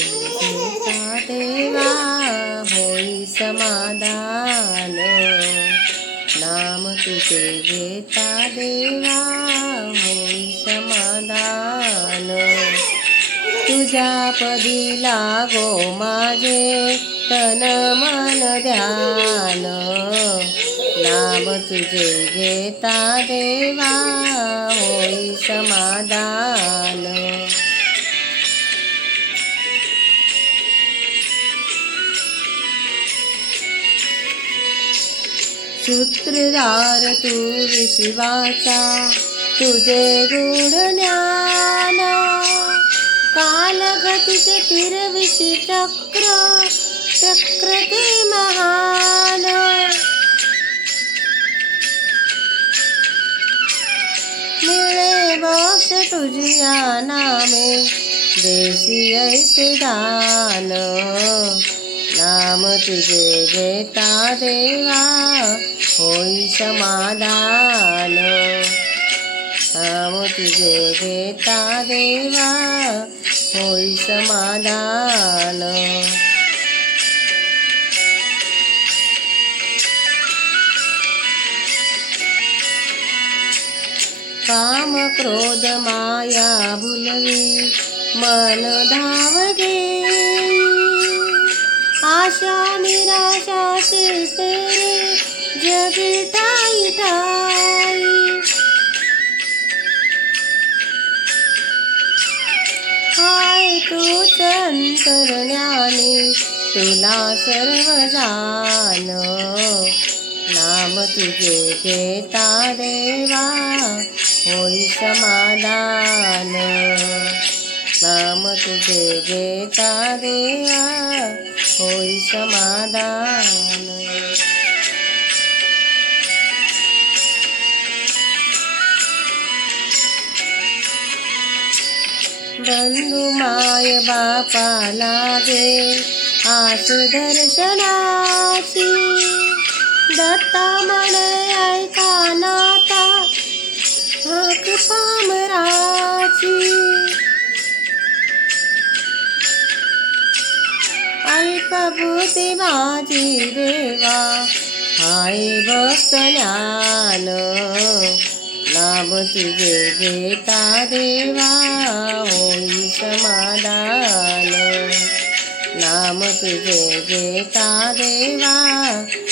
घेता देवा होई समाधान, नाम तुझे घेता देवा होई समाधान। तुझ्या पदी लागो माझे तन मन ध्यान, नाम तुझे घेता देवा होई समाधान। सूत्रधार तू विश्वाचा तुझे गूढ ज्ञान, कालगतीचे फिरविशी चक्र चक्र ते महान। मिळे मोक्ष तुझिया नामे देशी ऐसे दान, नाम तुझे घेता देवा होई समाधान, नाम तुझे घेता देवा होई समाधान। काम क्रोध माया भुलवी मन धावगे, आशा निराशाचे फेरे जगी ठाई ठाई। हाय तूच अंतर्ज्ञानी तुला सर्व जान, नाम तुझे घेता देवा होई समाधान, नाम तुझे घेता देवा होई समाधान। बंधू माय बापा लागे आस दर्शनाची, दत्ता म्हणे ऐका नाता हाक पामराची। अल्पबुद्धी माझी देवा हाय भक्त ज्ञान, नाम तुझे घेता देवा होई समाधान, नाम तुझे घेता देवा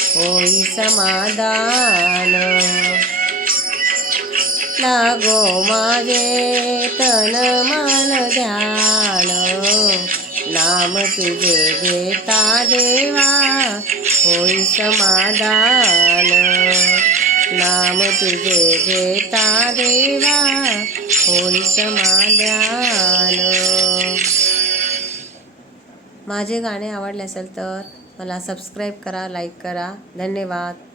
होई समाधान। लागो माझे तन मन ध्यान, नाम तुझे घेता देवा होई समाधान, नाम तुझे घेता देवा होई समाधान। माझे गाणे आवडले असेल तर मला सबस्क्राईब करा, लाईक करा. धन्यवाद.